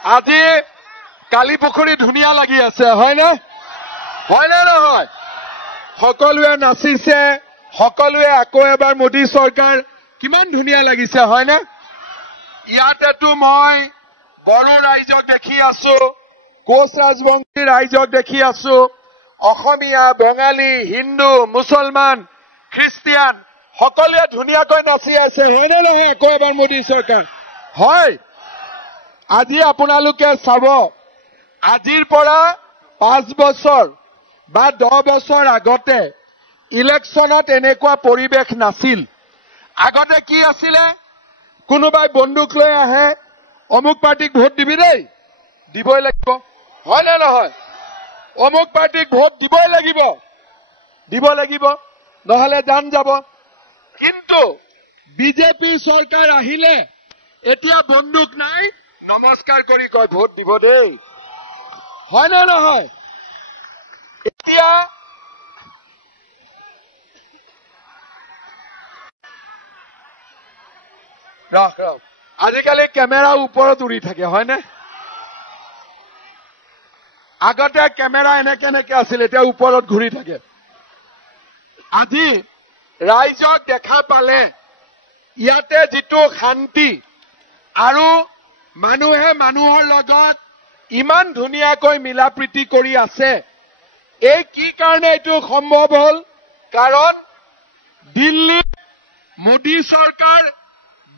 আজি কালি পুখুৰী ধুনীয়া লাগি আছে হয়নে নহয় সকলোৱে নাচিছে সকলোৱে আকৌ এবাৰ মোদী চৰকাৰ কিমান ধুনীয়া লাগিছে হয়নে ইয়াতেতো মই বড়ো ৰাইজক দেখি আছো কোচ ৰাজবংশী ৰাইজক দেখি আছো অসমীয়া বঙালী হিন্দু মুছলমান খ্ৰীষ্টিয়ান সকলোৱে ধুনীয়াকৈ নাচি আছে হয়নে নহয় আকৌ এবাৰ মোদী চৰকাৰ হয় আজি আপোনালোকে চাব আজিৰ পৰা 5 বছৰ বা 10 বছৰ আগতে ইলেকশ্যনত এনেকুৱা পৰিবেশ নাছিল আগতে কি আছিলে কোনোবাই বন্দুক লৈ আহে অমুক পাৰ্টিক ভোট দিবি দেই দিবই লাগিব হয় না নহয় অমুক পাৰ্টিক ভোট দিবই লাগিব নহলে জান যাব কিন্তু বিজেপি চৰকাৰ আহিলে এতিয়া বন্দুক নাই নমস্কাৰ কৰি কয় ভোট দিব দেই হয় না নহয় এতিয়া ৰাখ আজিকালি কেমেৰা ওপৰত উৰি থাকে হয়নে আগতে কেমেৰা এনেকে আছিল এতিয়া ওপৰত ঘূৰি থাকে আজি ৰাইজক দেখা পালে ইয়াতে যিটো শান্তি আৰু মানুহে মানুহৰ লগত ইমান ধুনীয়াকৈ মিলা প্ৰীতি কৰি আছে এই কি কাৰণে এইটো সম্ভৱ হ'ল কাৰণ দিল্লী মোদী চৰকাৰ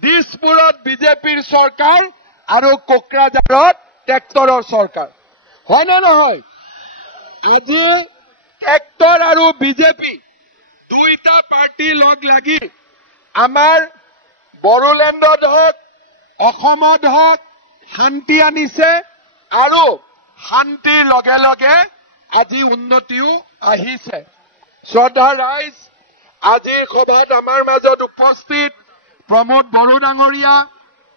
দিছপুৰত বিজেপিৰ চৰকাৰ আৰু কোকৰাঝাৰত ট্ৰেক্টৰৰ চৰকাৰ হয় না নহয় আজি ট্ৰেক্টৰ আৰু বিজেপি দুইটা পাৰ্টি লগ লাগি আমাৰ বড়োলেণ্ডত হওক অসমত হওক শান্তি আনিছে আৰু শান্তিৰ লগে লগে আজি উন্নতিও আহিছে শ্ৰদ্ধা ৰাইজ আজি সভাত আমাৰ মাজত উপস্থিত প্ৰমোদ বড়ো ডাঙৰীয়া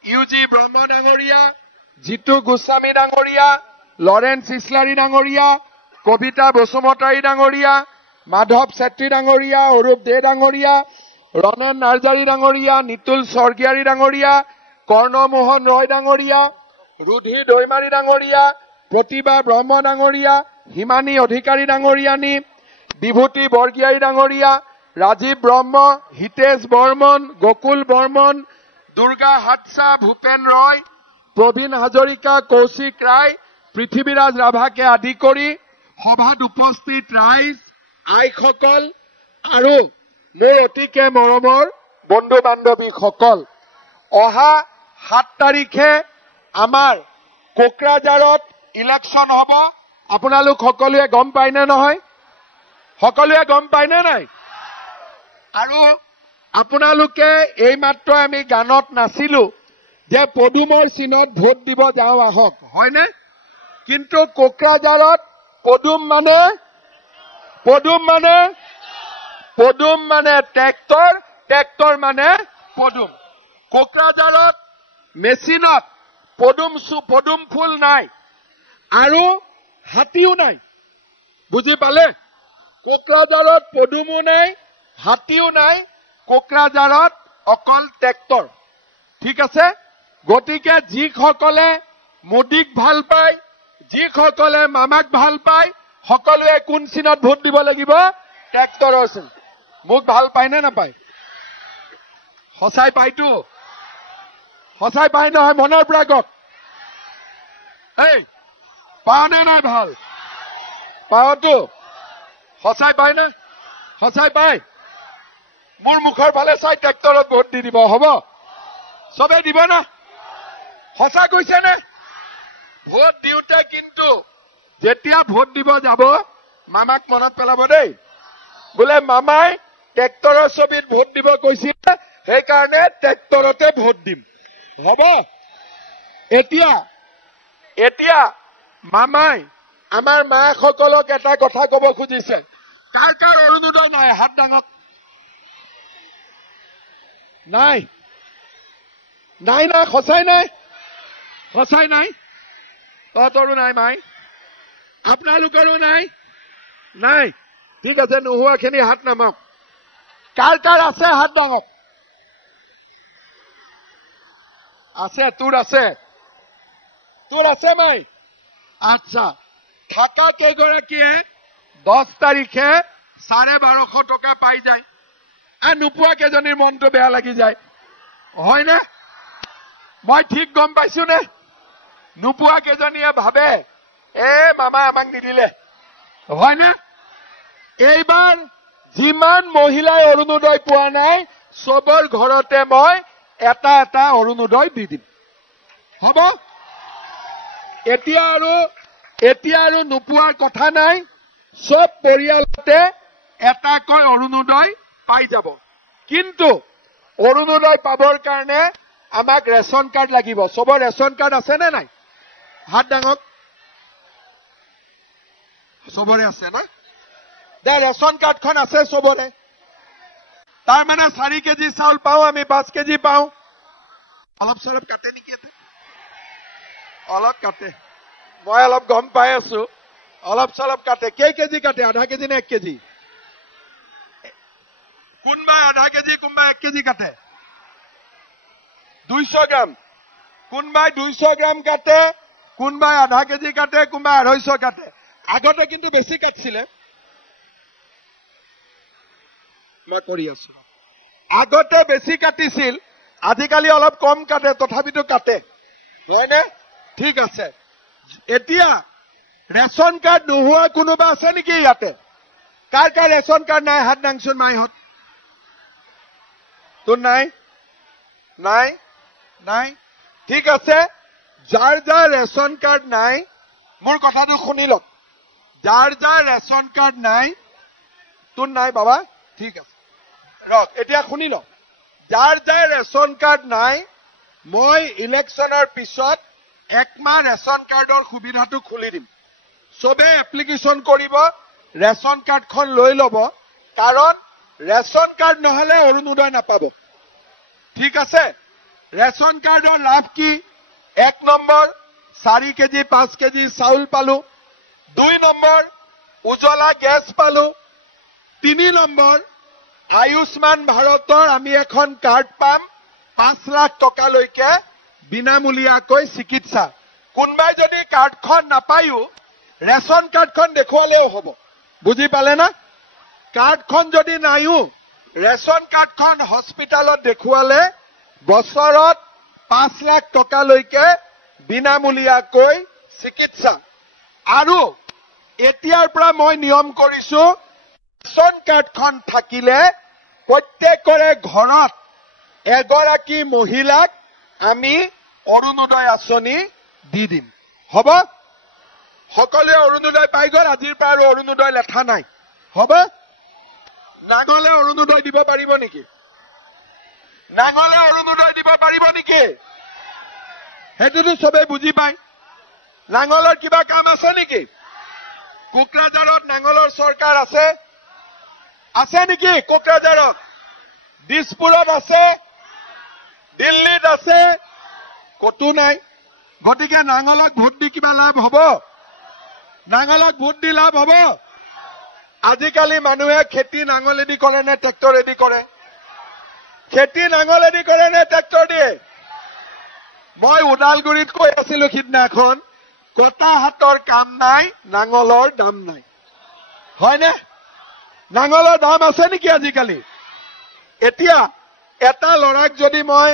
ইউজি ব্ৰহ্ম ডাঙৰীয়া জিতু গোস্বামী ডাঙৰীয়া লৰেন্স ইছলাৰী ডাঙৰীয়া কবিতা বসুমতাৰী ডাঙৰীয়া মাধৱ চেত্ৰী ডাঙৰীয়া অৰূপ দে ডাঙৰীয়া ৰণেন নাৰ্জাৰী ডাঙৰীয়া নিতুল স্বৰ্গীয়াৰী ডাঙৰীয়া কৰ্ণমোহন ৰয় ডাঙৰীয়া ৰুধি দৈমাৰী ডাঙৰীয়া প্ৰতিভা ব্ৰহ্ম ডাঙৰীয়া হিমানী অধিকাৰী ডাঙৰীয়ানী বিভূতি বৰগীয়াৰী ডাঙৰীয়া ৰাজীৱ ব্ৰহ্ম হিতেশ বৰ্মন গোকুল বৰ্মন দুৰ্গা হাটছা ভূপেন ৰয় প্ৰবীণ হাজৰিকা কৌশিক ৰায় পৃথিৱীৰাজ ৰাভাকে আদি কৰি সভাত উপস্থিত ৰাইজ আইসকল আৰু মোৰ অতিকে মৰমৰ বন্ধু বান্ধৱীসকল অহা 7 তাৰিখে আমাৰ কোকৰাঝাৰত ইলেকশ্যন হ'ব আপোনালোক সকলোৱে গম পায়নে নহয় সকলোৱে গম পায়নে নাই আৰু আপোনালোকে এইমাত্ৰ আমি গানত নাছিলো যে পদুমৰ চিনত ভোট দিব যাওঁ আহক হয়নে কিন্তু কোকৰাঝাৰত পদুম মানে ট্ৰেক্টৰ মানে পদুম কোকৰাঝাৰত মেচিনত পদুম ফুল নাই আৰু হাতীও নাই বুজি পালে কোকৰাঝাৰত পদুমো নাই হাতীও নাই কোকৰাঝাৰত অকল ট্ৰেক্টৰ ঠিক আছে গতিকে যিসকলে মোদীক ভাল পায় যিসকলে মামাক ভাল পায় সকলোৱে কোন চিনত ভোট দিব লাগিব ট্ৰেক্টৰৰ চিন মোক ভাল পায় নে নাপায় সঁচাই পায়তো সঁচাই পায় নহয় মনৰ পৰা কওক এই পাওঁনে নাই ভাল পাওঁতো সঁচাই পায় নে সঁচাই পায় মোৰ মুখৰ ফালে চাই ট্ৰেক্টৰত ভোট দি দিব হ'ব চবে দিব না সঁচা কৈছে নে ভোট দিওঁতে কিন্তু যেতিয়া ভোট দিব যাব মামাক মনত পেলাব দেই বোলে মামাই ট্ৰেক্টৰৰ ছবিত ভোট দিব কৈছিল সেইকাৰণে ট্ৰেক্টৰতে ভোট দিম হ'ব এতিয়া মামাই আমাৰ মাসকলক এটা কথা কব খুজিছে কাৰ কাৰ অৰুণোদয় নাই হাত ডাঙক নাই সঁচাই নাই তহঁতৰো নাই মাই আপোনালোকৰো নাই ঠিক আছে নোহোৱাখিনি হাত নামাওক কাৰ কাৰ আছে হাত ডাঙক আছে তোৰ তোৰ আছে মাই আচ্ছা থাকা কেইগৰাকীয়ে 10 তাৰিখে 1250 টকা পাই যায় নোপোৱা কেইজনীৰ মনটো বেয়া লাগি যায় হয়নে মই ঠিক গম পাইছো নে নোপোৱা কেইজনীয়ে ভাবে মামা আমাক নিদিলে হয়নে এইবাৰ যিমান মহিলাই অৰুণোদয় পোৱা নাই সবৰ ঘৰতে মই এটা এটা অৰুণোদয় দি দিম হ'ব এতিয়া আৰু নোপোৱাৰ কথা নাই সব পৰিয়ালতে এটাকৈ অৰুণোদয় পাই যাব কিন্তু অৰুণোদয় পাবৰ কাৰণে আমাক ৰেশন কাৰ্ড লাগিব সবৰ ৰেশন কাৰ্ড আছে নে নাই হাত ডাঙক সবৰে আছে না ৰেশন কাৰ্ডখন আছে সবৰে তাৰ মানে 4 কেজি চাউল পাওঁ আমি 5 কেজি পাওঁ অলপ চলপ কাটে নেকি অলপ কাটে মই অলপ গম পাই আছো অলপ চলপ কাটে কেই কেজি কাটে আধা কেজি নে 1 কেজি কোনবাই আধা কেজি কোনবাই 1 কেজি কাটে 200 গ্ৰাম কোনবাই 200 গ্ৰাম কাটে কোনবাই আধা কেজি কাটে কোনবাই 250 কাটে আগতে কিন্তু বেছি কাটছিলে মই কৰি আছো আগতে বেছি কাটিছিল আজিকালি অলপ কম কাটে তথাপিতো কাটে হয়নে ঠিক আছে এতিয়া ৰেশন কাৰ্ড নোহোৱা কোনোবা আছে নেকি ইয়াতে কাৰ কাৰ ৰেশন কাৰ্ড নাই হাত দাংচোন মাইহত তোৰ নাই নাই নাই ঠিক আছে যাৰ যাৰ ৰেশন কাৰ্ড নাই মোৰ কথাটো শুনি লওক যাৰ যাৰ ৰেশন কাৰ্ড নাই তোৰ নাই বাবা ঠিক আছে ৰক এতিয়া শুনি লওক যাৰ যাৰ ৰেশন কাৰ্ড নাই মই ইলেকশ্যনৰ পিছত একমাহ ৰেশন কাৰ্ডৰ সুবিধাটো খুলি দিম সবে এপ্লিকেশন কৰিব ৰেশন কাৰ্ডখন লৈ ল'ব কাৰণ ৰেশন কাৰ্ড নহলে অৰুণোদয় নাপাব ঠিক আছে ৰেশন কাৰ্ডৰ লাভ কি 1 নম্বৰ 4 কেজি 5 কেজি চাউল পালো 2 নম্বৰ উজ্জ্বলা গেছ পালো 3 নম্বৰ আয়ুষ্মান ভাৰতৰ আমি এখন কাৰ্ড পাম 5 লাখ টকালৈকে বিনামূলীয়াকৈ চিকিৎসা কোনবাই যদি কাৰ্ডখন নাপায়ো ৰেশন কাৰ্ডখন দেখুৱালেও হ'ব বুজি পালে না কাৰ্ডখন যদি নাইও ৰেশন কাৰ্ডখন হস্পিটালত দেখুৱালে বছৰত 5 লাখ টকালৈকে বিনামূলীয়াকৈ চিকিৎসা আৰু এতিয়াৰ পৰা মই নিয়ম কৰিছো ৰেশন কাৰ্ডখন থাকিলে প্ৰত্যেকৰে ঘৰত এগৰাকী মহিলাক আমি অৰুণোদয় আঁচনি দি দিম হ'ব সকলোৱে অৰুণোদয় পাই গল আজিৰ পৰা আৰু অৰুণোদয় লেঠা নাই হ'ব নাঙলে অৰুণোদয় দিব পাৰিব নেকি নাঙলে অৰুণোদয় দিব পাৰিব নেকি হেতুটো সবে বুজি পায় নাঙলৰ কিবা কাম আছে নেকি কোকৰাঝাৰত নাঙলৰ চৰকাৰ আছে আছে নেকি কোকৰাঝাৰত দিছপুৰত আছে দিল্লীত আছে কতো নাই গতিকে নাঙলক ভোট দি কিবা লাভ হ'ব নাঙলক ভোট দি লাভ হ'ব আজিকালি মানুহে খেতি নাঙলেদি কৰে নে ট্ৰেক্টৰেদি কৰে খেতি নাঙলেদি কৰে নে ট্ৰেক্টৰ দিয়ে মই উদালগুৰিত কৈ আছিলো সিদিনাখন কটা হাতৰ কাম নাই নাঙলৰ দাম নাই হয়নে নাঙলৰ দাম আছে নেকি আজিকালি এতিয়া এটা লৰাক যদি মই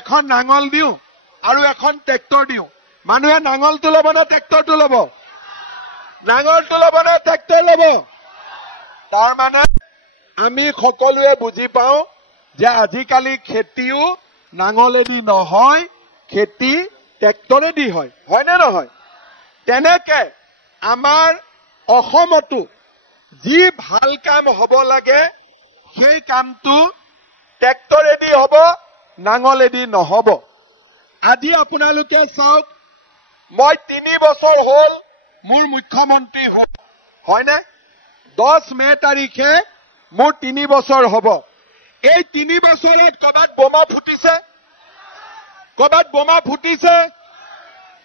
এখন নাঙল দিও আৰু এখন ট্ৰেক্টৰ দিও মানুহে নাঙলটো ল'ব না ট্ৰেক্টৰটো ল'ব নাঙলটো ল'ব না ট্ৰেক্টৰ ল'ব তাৰ মানে আমি সকলোৱে বুজি পাওঁ যে আজিকালি খেতিও নাঙলেদি নহয় খেতি ট্ৰেক্টৰেদি হয় হয়নে নহয় তেনেকে আমাৰ অসমতো যি ভাল কাম হ'ব লাগে সেই কামটো ট্ৰেক্টৰেদি হ'ব নাঙলেদি নহ'ব আজি আপোনালোকে চাওক মই 3 বছৰ হ'ল মোৰ মুখ্যমন্ত্ৰী হয়নে 10 মে তাৰিখে মোৰ 3 বছৰ হ'ব এই 3 বছৰত কবাত বোমা ফুটিছে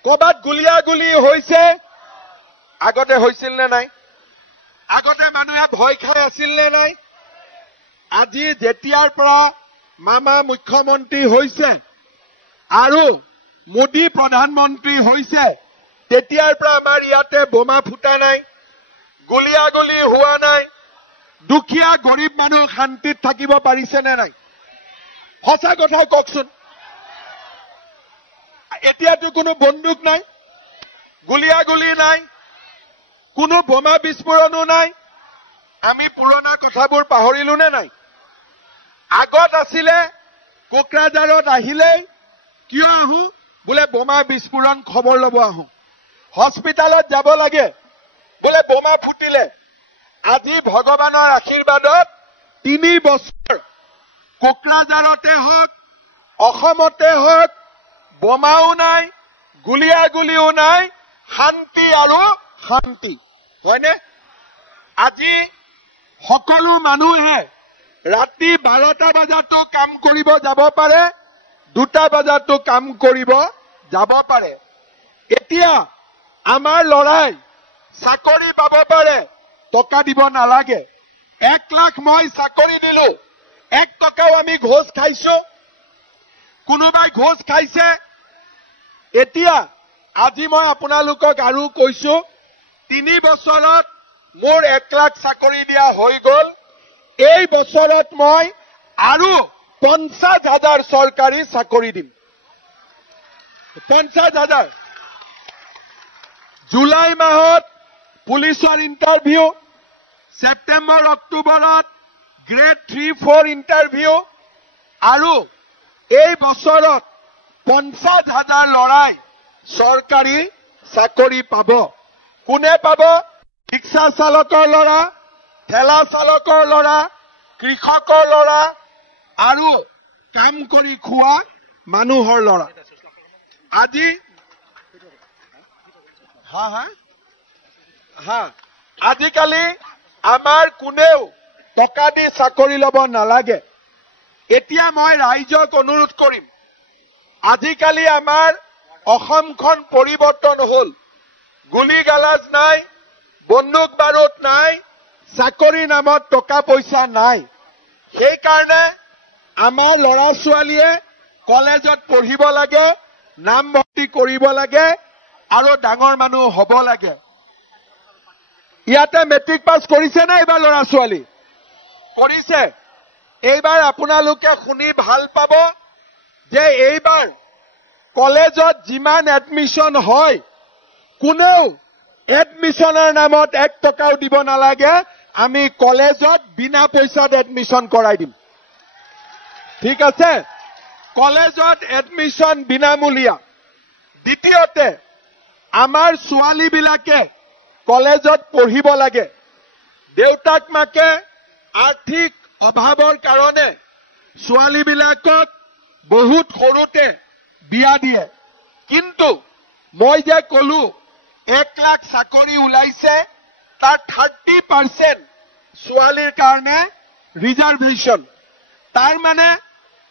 কবাত গুলিয়াগুলি হৈছে আগতে হৈছিল নে নাই আগতে মানুহে ভয় খাই আছিল নে নাই আজি যেতিয়াৰ পৰা মামা মুখ্যমন্ত্ৰী হৈছে আৰু মোদী প্ৰধানমন্ত্ৰী হৈছে তেতিয়াৰ পৰা আমাৰ ইয়াতে বোমা ফুটা নাই, গুলিয়াগুলি হোৱা নাই, দুখীয়া গৰীব মানুহ শান্তিত থাকিব পাৰিছে নে নাই? সঁচা কথা কওকচোন। এতিয়াতো কোনো বন্দুক নাই, গুলিয়াগুলি নাই, কোনো বোমা বিস্ফোৰণো নাই। আমি পুৰণা কথাবোৰ পাহৰিলো নে নাই? আগত আছিলে কোকৰাঝাৰত আহিলে কিয় আহো? বোলে বোমা বিস্ফোৰণ খবৰ ল'ব আহো। হস্পিটালত যাব লাগে বোলে বোমা ফুটিলে। আজি ভগৱানৰ আশীৰ্বাদত 3 বছৰ কোকৰাঝাৰতে হওক, অসমতে হওক, বোমাও নাই, গুলিয়াগুলিও নাই, শান্তি আৰু শান্তি, হয়নে? আজি সকলো মানুহে ৰাতি 12টা বজাতো কাম কৰিব যাব পাৰে, 2টা বজাতো কাম কৰিব যাব পাৰে। এতিয়া আমাৰ লৰাই চাকৰি পাব পাৰে, টকা দিব নালাগে। 1 লাখ মই চাকৰি দিলো, 1 টকাও আমি ঘোষ খাইছো, কোনোবাই ঘোষ খাইছে? এতিয়া আজি মই আপোনালোকক আৰু কৈছো, 3 বছৰত মোৰ 1 লাখ চাকৰি দিয়া হৈ গল। এই বছৰত মই আৰু 50,000 চৰকাৰী চাকৰি দিম। 50,000। জুলাই মাহত পুলিচৰ ইণ্টাৰভিউ, ছেপ্টেম্বৰ অক্টোবৰত গ্ৰেড 3-4 ইণ্টাৰভিউ, আৰু এই বছৰত 50,000 ল'ৰাই চৰকাৰী চাকৰি পাব। কোনে পাব? ৰিক্সা চালকৰ ল'ৰা, ঠেলা চালকৰ ল'ৰা, কৃষকৰ ল'ৰা আৰু কাম কৰি খোৱা মানুহৰ ল'ৰা। আজি আজিকালি আমাৰ কোনেও টকা দি চাকৰি ল'ব নালাগে। এতিয়া মই ৰাইজক অনুৰোধ কৰিম, আজিকালি আমাৰ অসমখন পৰিৱৰ্তন হ'ল। গুলি গালাজ নাই, বন্দুক বাৰুদ নাই, চাকৰি নামত টকা পইচা নাই। সেইকাৰণে আমাৰ ল'ৰা ছোৱালীয়ে কলেজত পঢ়িব লাগে, নামভৰ্তি কৰিব লাগে আৰু ডাঙৰ মানুহ হ'ব লাগে। ইয়াতে মেট্ৰিক পাছ কৰিছে নে এইবাৰ ল'ৰা ছোৱালী? কৰিছে। এইবাৰ আপোনালোকে শুনি ভাল পাব যে এইবাৰ কলেজত যিমান এডমিশ্যন হয়, কোনেও এডমিশ্যনৰ নামত 1 টকাও দিব নালাগে। আমি কলেজত বিনা পইচাত এডমিশ্যন কৰাই দিম। ঠিক আছে? কলেজত এডমিশ্যন বিনামূলীয়া। দ্বিতীয়তে, আমাৰ ছোৱালীবিলাকে কলেজত পঢ়িব লাগে। দেউতাক মাকে আৰ্থিক অভাৱৰ কাৰণে ছোৱালীবিলাকক বহুত সৰুতে বিয়া দিয়ে। কিন্তু মই যে কলো 1 লাখ চাকৰি ওলাইছে, তাৰ 30% ছোৱালীৰ কাৰণে ৰিজাৰ্ভেশ্যন। তাৰ মানে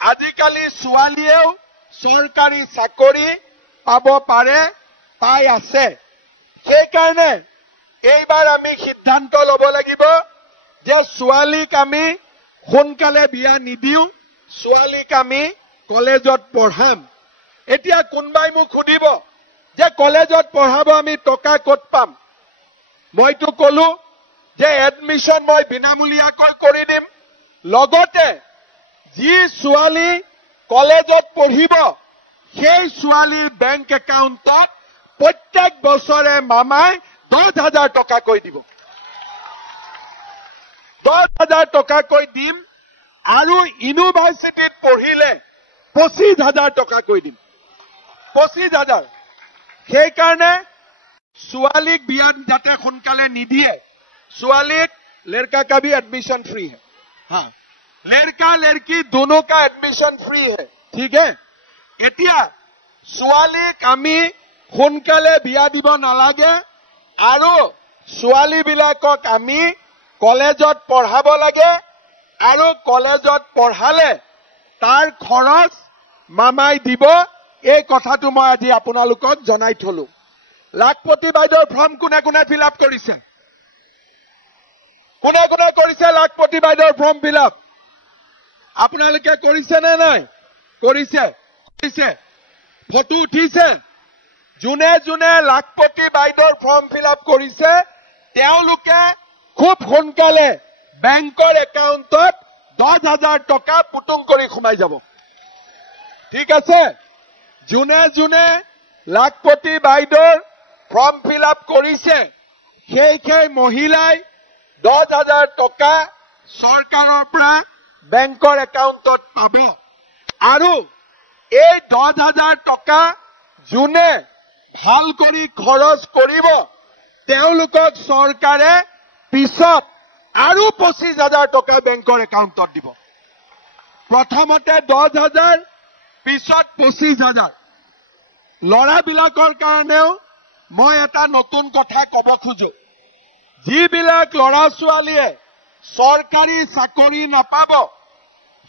আজিকালি ছোৱালীয়েও চৰকাৰী চাকৰি পাব পাৰে, পাই আছে। সেইকাৰণে এইবাৰ আমি সিদ্ধান্ত ল'ব লাগিব যে ছোৱালীক আমি সোনকালে বিয়া নিদিওঁ, ছোৱালীক আমি কলেজত পঢ়াম। এতিয়া কোনোবাই মোক সুধিব যে কলেজত পঢ়াব আমি টকা ক'ত পাম? মইতো কলো যে এডমিশ্যন মই বিনামূলীয়াকৈ কৰি দিম। লগতে যি ছোৱালী কলেজত পঢ়িব সেই ছোৱালীৰ বেংক একাউণ্টত প্ৰত্যেক বছৰে মামাই 10,000 টকাকৈ দিব। 10,000 টকাকৈ দিম আৰু ইউনিভাৰ্চিটিত পঢ়িলে 25,000 টকাকৈ দিম। 25,000। সেইকাৰণে ছোৱালীক বিয়াত যাতে সোনকালে নিদিয়ে, ছোৱালীক लड़का का भी एडमिशन फ्री है। हाँ, लड़का लड़की दोनों का एडमिशन फ्री है। ठीक है? এতিয়া ছোৱালীক আমি সোনকালে বিয়া দিব নালাগে আৰু ছোৱালীবিলাকক আমি কলেজত পঢ়াব লাগে আৰু কলেজত পঢ়ালে তাৰ খৰচ মামাই দিব। এই কথাটো মই আজি আপোনালোকক জনাই থলো। লাখপতি বাইদেউৰ ফৰ্ম কোনে কোনে ফিল আপ কৰিছে? কোনে কোনে কৰিছে লাখপতি বাইদেউৰ ফৰ্ম ফিল আপ? আপোনালোকে কৰিছে নে নাই? কৰিছে। ফটো উঠিছে যোনে যোনে লাখপতি বাইদেউৰ ফৰ্ম ফিল আপ কৰিছে তেওঁলোকে খুব সোনকালে বেংকৰ একাউণ্টত 10,000 টকা পুটুং কৰি সোমাই যাব ঠিক আছে যোনে যোনে লাখপতি বাইদেউৰ ফৰ্ম ফিল আপ কৰিছে সেই মহিলাই 10,000 টকা চৰকাৰৰ পৰা বেংকৰ একাউণ্টত পাব আৰু এই 10,000 টকা যোনে ভাল কৰি খৰচ কৰিব তেওঁলোকক চৰকাৰে পিছত আৰু 25,000 টকা বেংকৰ একাউণ্টত দিব প্ৰথমতে 10,000 পিছত 25,000 ল'ৰাবিলাকৰ কাৰণেও মই এটা নতুন কথা ক'ব খোজো যিবিলাক ল'ৰা ছোৱালীয়ে চৰকাৰী চাকৰি নাপাব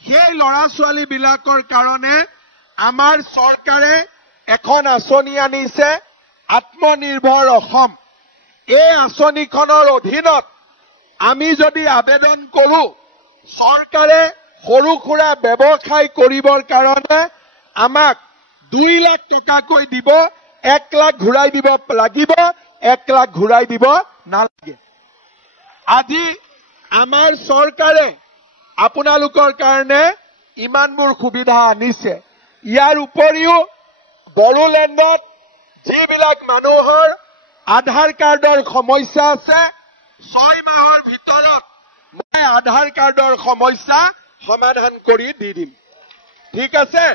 সেই ল'ৰা ছোৱালীবিলাকৰ কাৰণে আমাৰ চৰকাৰে এখন আঁচনি আনিছে আত্মনিৰ্ভৰ অসম এই আঁচনিখনৰ অধীনত আমি যদি আবেদন কৰো চৰকাৰে সৰু সুৰা ব্যৱসায় কৰিবৰ কাৰণে আমাক 2 লাখ টকাকৈ দিব 1 লাখ ঘূৰাই দিব লাগিব 1 লাখ ঘূৰাই দিব নালাগে আজি আমাৰ চৰকাৰে আপোনালোকৰ কাৰণে ইমানবোৰ সুবিধা আনিছে ইয়াৰ উপৰিও বড়োলেণ্ডত যিবিলাক মানুহৰ আধাৰ কাৰ্ডৰ সমস্যা আছে 6 মাহৰ ভিতৰত মই আধাৰ কাৰ্ডৰ সমস্যা সমাধান কৰি দি দিম ঠিক আছে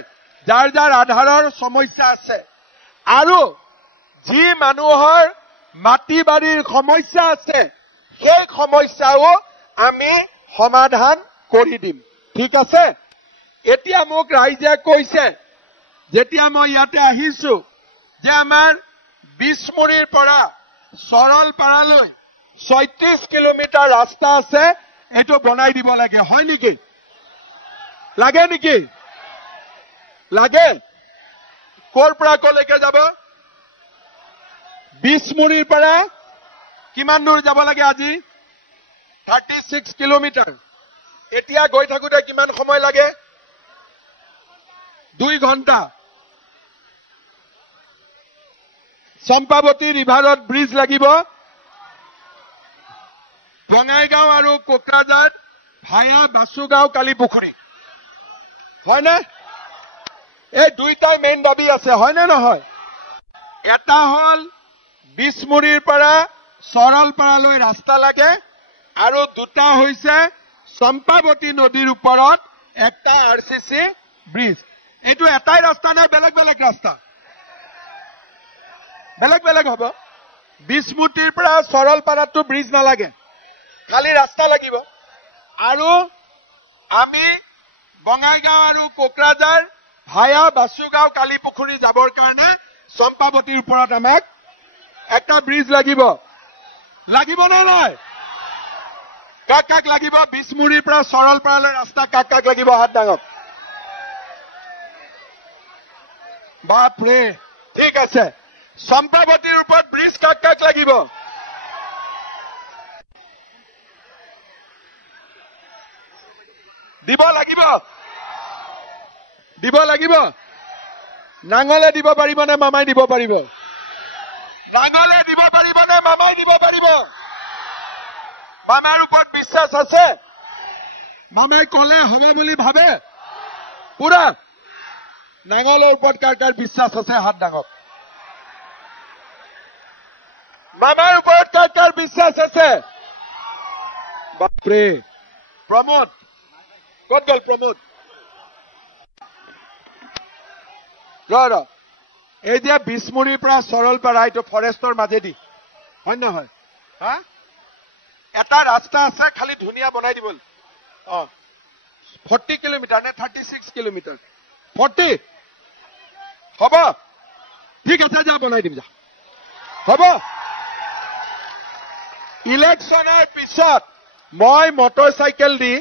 যাৰ যাৰ আধাৰৰ সমস্যা আছে আৰু যি মানুহৰ মাটি বাৰীৰ সমস্যা আছে সেই সমস্যাও আমি সমাধান কৰি দিম ঠিক আছে এতিয়া মোক ৰাইজে কৈছে যেতিয়া মই ইয়াতে আহিছো যে আমাৰ বিছমুৰীৰ পৰা সৰলপাৰালৈ 36 কিলোমিটাৰ ৰাস্তা আছে এটো বনাই দিব লাগে হয় নেকি লাগে কোৰ পৰা কলৈকে যাব বিছমুৰীৰ পৰা কিমান দূৰ যাব লাগে আজি 36 কিলোমিটাৰ এতিয়া গৈ থাকোতে কিমান সময় লাগে 2 ঘণ্টা চম্পাৱতী ৰিভাৰত ব্ৰিজ লাগিব বঙাইগাঁও আৰু কোকৰাঝাৰ ভায়া বাসুগাঁও কালিপুখুৰী হয় না এই দুইটাই মেইন দাবী আছে হয় না নহয় এটা হল বিছমুৰীৰ পৰা সৰলপাৰালৈ ৰাস্তা লাগে আৰু দুটা হৈছে চম্পাৱতী নদীৰ ওপৰত একটা আৰসিসি ব্ৰিজ এইটো এটাই ৰাস্তা নে বেলেগ বেলেগ ৰাস্তা বেলেগ হ'ব বিছমুৰীৰ পৰা সৰলপাৰাটো ব্ৰিজ নালাগে খালি ৰাস্তা লাগিব আৰু আমি বঙাইগাঁও আৰু কোকৰাঝাৰ ভায়া বাসুগাঁও কালিপুখুৰী যাবৰ কাৰণে চম্পাৱতীৰ ওপৰত আমাক একটা ব্ৰিজ লাগিব নে নাই কাক লাগিব বিছমুৰীৰ পৰা সৰলপাৰালৈ ৰাস্তা কাক লাগিব হাত ডাঙক বাপৰে ঠিক আছে চম্পাৱতীৰ ওপৰত ব্ৰিজ কাক লাগিব দিব লাগিব নাঙলে দিব পাৰিব নে মামাই দিব পাৰিব নাঙলে দিব পাৰিব নে মামাই দিব পাৰিব মামাৰ ওপৰত বিশ্বাস আছে মামাই কলে হ'ব বুলি ভাবে পুৰা নাঙলৰ ওপৰত কাৰ বিশ্বাস আছে হাত ডাঙক মামাৰ ওপৰত কাৰ বিশ্বাস আছে বাপৰে প্ৰমোদ ক'ত গ'ল প্ৰমোদ ৰ এই যে বিছমুৰীৰ পৰা সৰলপাৰা এইটো ফৰেষ্টৰ মাজেদি হয় নহয় হা এটা ৰাস্তা আছে খালি ধুনীয়া বনাই দিব 40 কিলোমিটাৰ নে 36 কিলোমিটাৰ 40 হ'ব ঠিক আছে যা বনাই দিম যা হ'ব ইলেকশ্যনৰ পিছত মই মটৰচাইকেল দি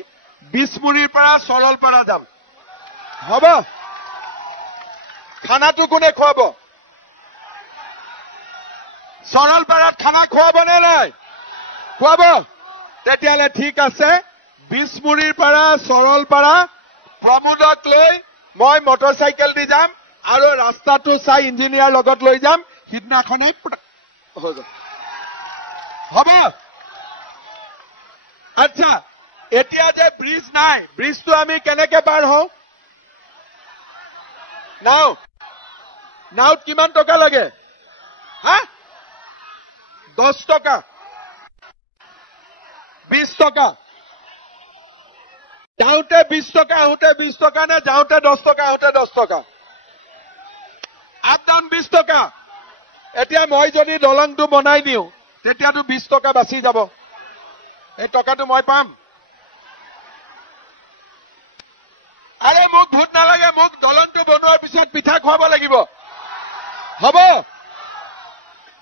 বিছমুৰীৰ পৰা সৰলপাৰা যাম হ'ব খানাটো কোনে খুৱাব সৰলপাৰাত খানা খুৱাব নে নাই খুৱাব তেতিয়ালে ঠিক আছে বিছমুৰীৰ পৰা সৰলপাৰা প্ৰমোদক লৈ মই মটৰচাইকেল দি যাম আৰু ৰাস্তাটো চাই ইঞ্জিনিয়াৰ লগত লৈ যাম সিদিনাখনেই হ'ব আচ্ছা এতিয়া যে ব্ৰিজ নাই ব্ৰিজটো আমি কেনেকে পাৰ হওঁ নাওত কিমান টকা লাগে হা 10 টকা 20 টকা যাওঁতে 20 টকা আহোঁতে 20 টকা নে যাওঁতে 10 টকা আহোঁতে 10 টকা আপ ডাউন 20 টকা এতিয়া মই যদি দলংটো বনাই দিওঁ তেতিয়াতো 20 টকা বাচি যাব এই টকাটো মই পাম আরে মোক ভোট নালাগে মোক দলংটো বনোৱাৰ পিছত পিঠা খুৱাব লাগিব হ'ব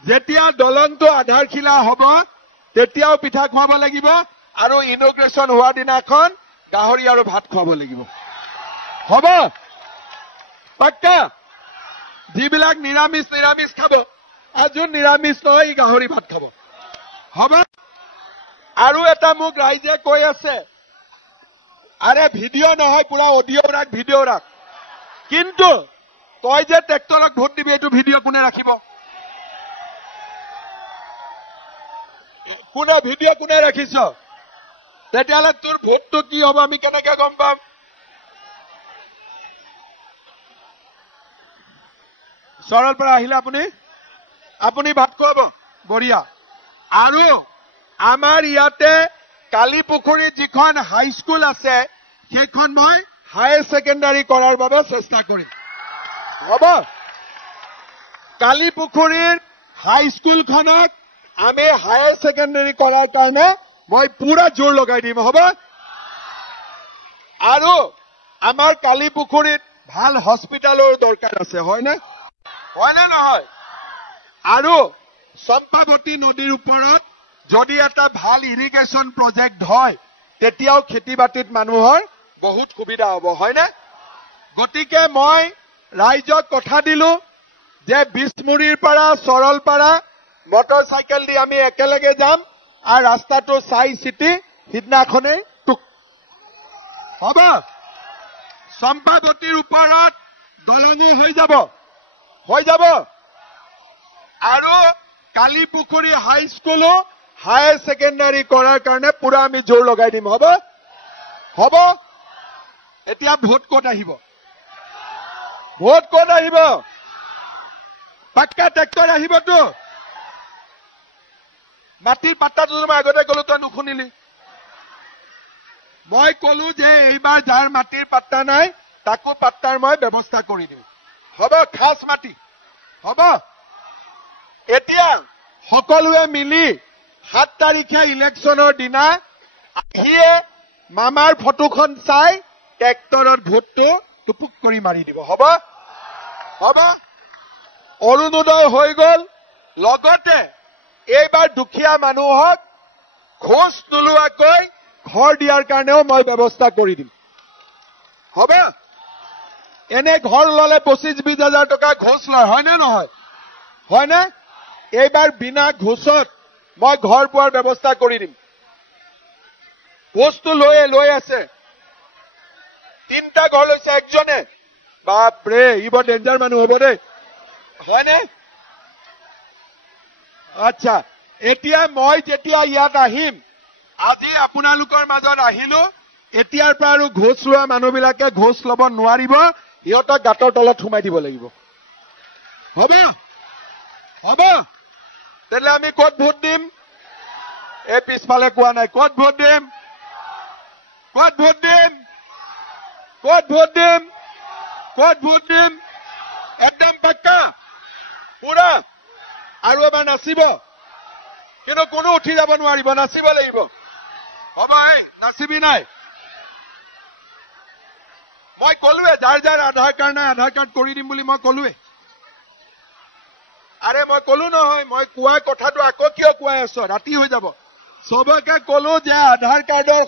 যেতিয়া দলংটো আধাৰশিলা হ'ব তেতিয়াও পিঠা খুৱাব লাগিব আৰু ইনগ্ৰেচন হোৱাৰ দিনাখন গাহৰি আৰু ভাত খুৱাব লাগিব হ'ব পাক্কা যিবিলাক নিৰামিষ খাব আৰু যোন নিৰামিষ নহয় ই গাহৰি ভাত খাব হ'ব আৰু এটা মোক ৰাইজে কৈ আছে আৰে ভিডিঅ' নহয় পুৰা অডিঅ' ৰাখ ভিডিঅ' ৰাখ কিন্তু তই যে ট্ৰেক্টৰক ভোট দিবি এইটো ভিডিঅ' কোনে ৰাখিব কোনে ভিডিঅ' কোনে ৰাখিছ তেতিয়াহ'লে তোৰ ভোটটো কি হ'ব আমি কেনেকে গম পাম সৰল পৰা আহিলে আপুনি ভাত খুৱাব বঢ়িয়া আৰু আমাৰ ইয়াতে কালিপুখুৰীত যিখন হাইস্কুল আছে সেইখন মই হায়াৰ ছেকেণ্ডাৰী কৰাৰ বাবে চেষ্টা কৰিম হ'ব কালিপুখুৰীৰ হাইস্কুলখনক আমি হায়াৰ ছেকেণ্ডাৰী কৰাৰ কাৰণে মই পুৰা জোৰ লগাই দিম হ'ব আৰু আমাৰ কালিপুখুৰীত ভাল হস্পিটালৰ দৰকাৰ আছে হয়নে নহয় আৰু চম্পাৱতী নদীৰ ওপৰত যদি এটা ভাল ইৰিগেশ্যন প্ৰজেক্ট হয় তেতিয়াও খেতি বাতিত মানুহৰ বহুত সুবিধা হ'ব হয়নে গতিকে মই ৰাইজক কথা দিলো যে বিষ্ণুৰীৰ পৰা সৰলপাৰা মটৰচাইকেল দি আমি একেলগে যাম আৰু ৰাস্তাটো চাই চিটি সিদিনাখনেই হ'ব চম্পাৱতীৰ ওপৰত দলঙো হৈ যাব আৰু কালিপুখুৰী হাইস্কুলো হায়াৰ ছেকেণ্ডাৰী কৰাৰ কাৰণে পুৰা আমি জোৰ লগাই দিম হ'ব এতিয়া ভোট ক'ত আহিব পাক্কা ট্ৰেক্টৰ আহিবতো মাটিৰ পাত্তাটো মই আগতে ক'লো তই নুশুনিলি মই ক'লো যে এইবাৰ যাৰ মাটিৰ পাত্তা নাই তাকো পাত্তাৰ মই ব্যৱস্থা কৰি দিম হ'ব খাস মাটি হ'ব এতিয়া সকলোৱে মিলি 7 তাৰিখে ইলেকশ্যনৰ দিনা আহিয়ে মামাৰ ফটোখন চাই ট্ৰেক্টৰত ভোটটো টুপুক কৰি মাৰি দিব হ'ব অৰুণোদয় হৈ গ'ল লগতে এইবাৰ দুখীয়া মানুহক ঘোষ নোলোৱাকৈ ঘৰ দিয়াৰ কাৰণেও মই ব্যৱস্থা কৰি দিম হ'ব এনে ঘৰ ল'লে 25-20 হাজাৰ টকা ঘোষ লয় হয়নে নহয় হয়নে এইবাৰ বিনা ঘোষত মই ঘৰ পোৱাৰ ব্যৱস্থা কৰি দিম ঘোষটো লৈ আছে 3টা ঘৰ লৈছে একজনে বাপৰে ই বৰ ডেঞ্জাৰ মানুহ হ'ব দেই হয়নে আচ্ছা এতিয়া মই যেতিয়া ইয়াত আহিম আজি আপোনালোকৰ মাজত আহিলো এতিয়াৰ পৰা আৰু ঘোষ লোৱা মানুহবিলাকে ঘোষ ল'ব নোৱাৰিব ইহঁতক গাঁতৰ তলত সোমাই দিব লাগিব হ'ব তেলে আমি ক'ত ভোট দিম এই পিছফালে কোৱা নাই ক'ত ভোট দিম একদম পাক্কা পুৰা আৰু এবাৰ নাচিব কিন্তু কোনো উঠি যাব নোৱাৰিব নাচিব লাগিব হ'ব নাচিবি নাই মই ক'লোৱে যাৰ আধাৰ কাৰ্ড নাই আধাৰ কাৰ্ড কৰি দিম বুলি মই ক'লোৱে আৰে মই ক'লো নহয় মই কোৱা কথাটো আকৌ কিয় কোৱাই আছ ৰাতি হৈ যাব সবকে ক'লো যে আধাৰ কাৰ্ডৰ